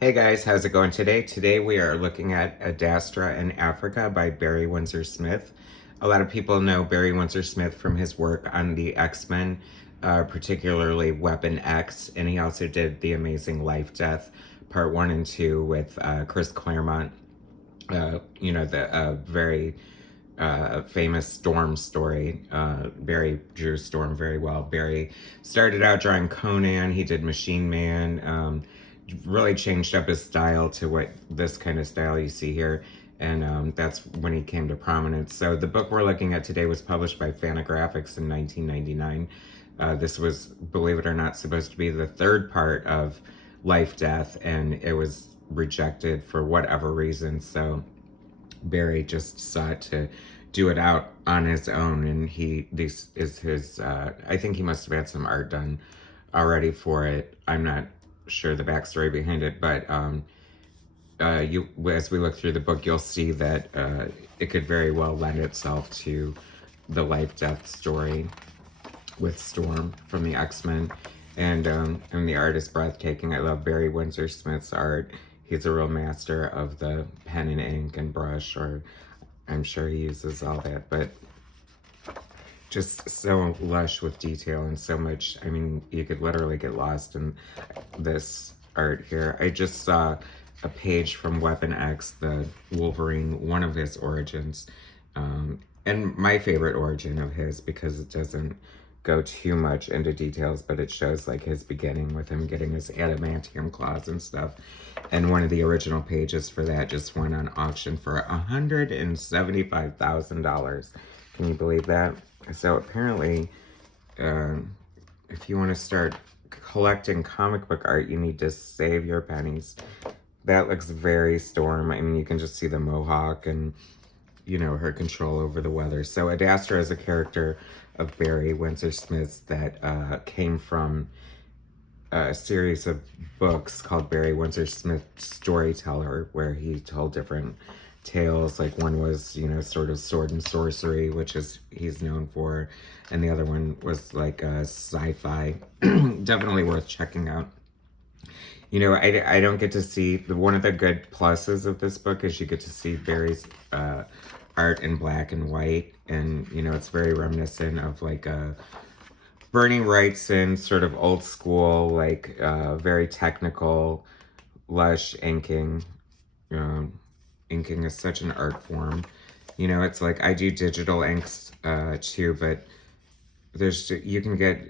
Hey guys, how's it going today? Today we are looking at Adastra in Africa by Barry Windsor-Smith. A lot of people know Barry Windsor-Smith from his work on the X-Men, particularly Weapon X, and he also did The Amazing Life Death, Part 1 and 2 with Chris Claremont. The very famous Storm story. Barry drew Storm very well. Barry started out drawing Conan, he did Machine Man, really changed up his style to what this kind of style you see here. And that's when he came to prominence. So the book we're looking at today was published by Fantagraphics in 1999. This was, believe it or not, supposed to be the third part of Life Death, and it was rejected for whatever reason. So Barry just sought to do it out on his own, and this is his. I think he must have had some art done already for it. I'm not sure the backstory behind it, but as we look through the book, you'll see that it could very well lend itself to the life-death story with Storm from the X-Men. And the art is breathtaking. I love Barry Windsor-Smith's art. He's a real master of the pen and ink and brush, or I'm sure he uses all that, but just so lush with detail and so much. I mean, you could literally get lost in this art here. I just saw a page from Weapon X, the Wolverine, one of his origins, and my favorite origin of his, because it doesn't go too much into details, but it shows like his beginning with him getting his adamantium claws and stuff. And one of the original pages for that just went on auction for $175,000. Can you believe that? So apparently, if you want to start collecting comic book art, you need to save your pennies. That looks very Storm. I mean, you can just see the mohawk and, you know, her control over the weather. So Adastra is a character of Barry Windsor-Smith that came from a series of books called Barry Windsor-Smith Storyteller, where he told different tales. Like one was, you know, sort of sword and sorcery, which is he's known for, and the other one was like sci-fi. Definitely worth checking out. You know, I don't get to see, one of the good pluses of this book is you get to see Barry's art in black and white, and, you know, it's very reminiscent of like a Bernie Wrightson sort of old school, like very technical, lush inking. Inking is such an art form. You know, it's like I do digital inks too, but you can get,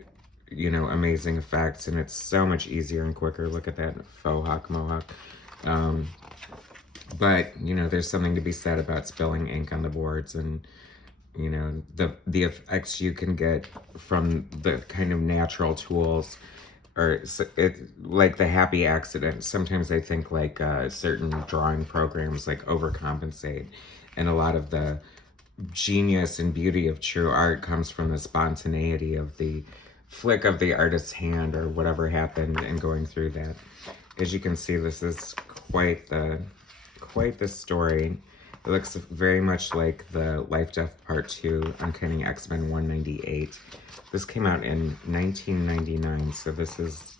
you know, amazing effects, and it's so much easier and quicker. Look at that faux hawk mohawk. But, you know, there's something to be said about spilling ink on the boards, and, you know, the effects you can get from the kind of natural tools, or like the happy accident. Sometimes I think like certain drawing programs like overcompensate, and a lot of the genius and beauty of true art comes from the spontaneity of the flick of the artist's hand or whatever happened in going through that. As you can see, this is quite the story. It looks very much like the Life Death Part 2 Uncanny X-Men 198. This came out in 1999, so this is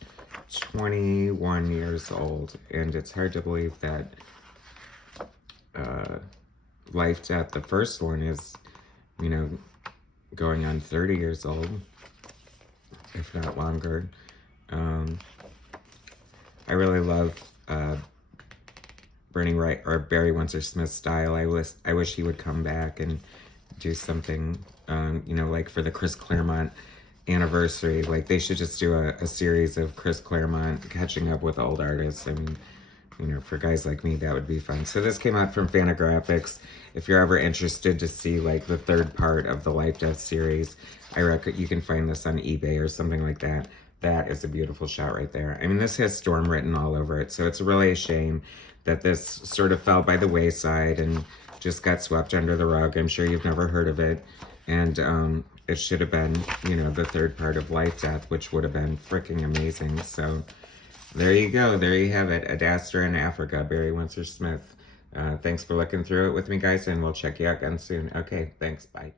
21 years old, and it's hard to believe that Life Death, the first one, is, you know, going on 30 years old, if not longer. I really love Barry Windsor-Smith's style. I wish he would come back and do something, you know, like for the Chris Claremont anniversary. Like they should just do a series of Chris Claremont catching up with old artists. I mean, you know, for guys like me, that would be fun. So this came out from Fantagraphics. If you're ever interested to see like the third part of the Life Death series, I reckon you can find this on eBay or something like that. That is a beautiful shot right there. I mean, this has Storm written all over it, so it's really a shame that this sort of fell by the wayside and just got swept under the rug. I'm sure you've never heard of it, and it should have been, you know, the third part of Life Death, which would have been freaking amazing. So there you go. There you have it. Adastra in Africa, Barry Windsor-Smith. Thanks for looking through it with me, guys, and we'll check you out again soon. Okay, thanks. Bye.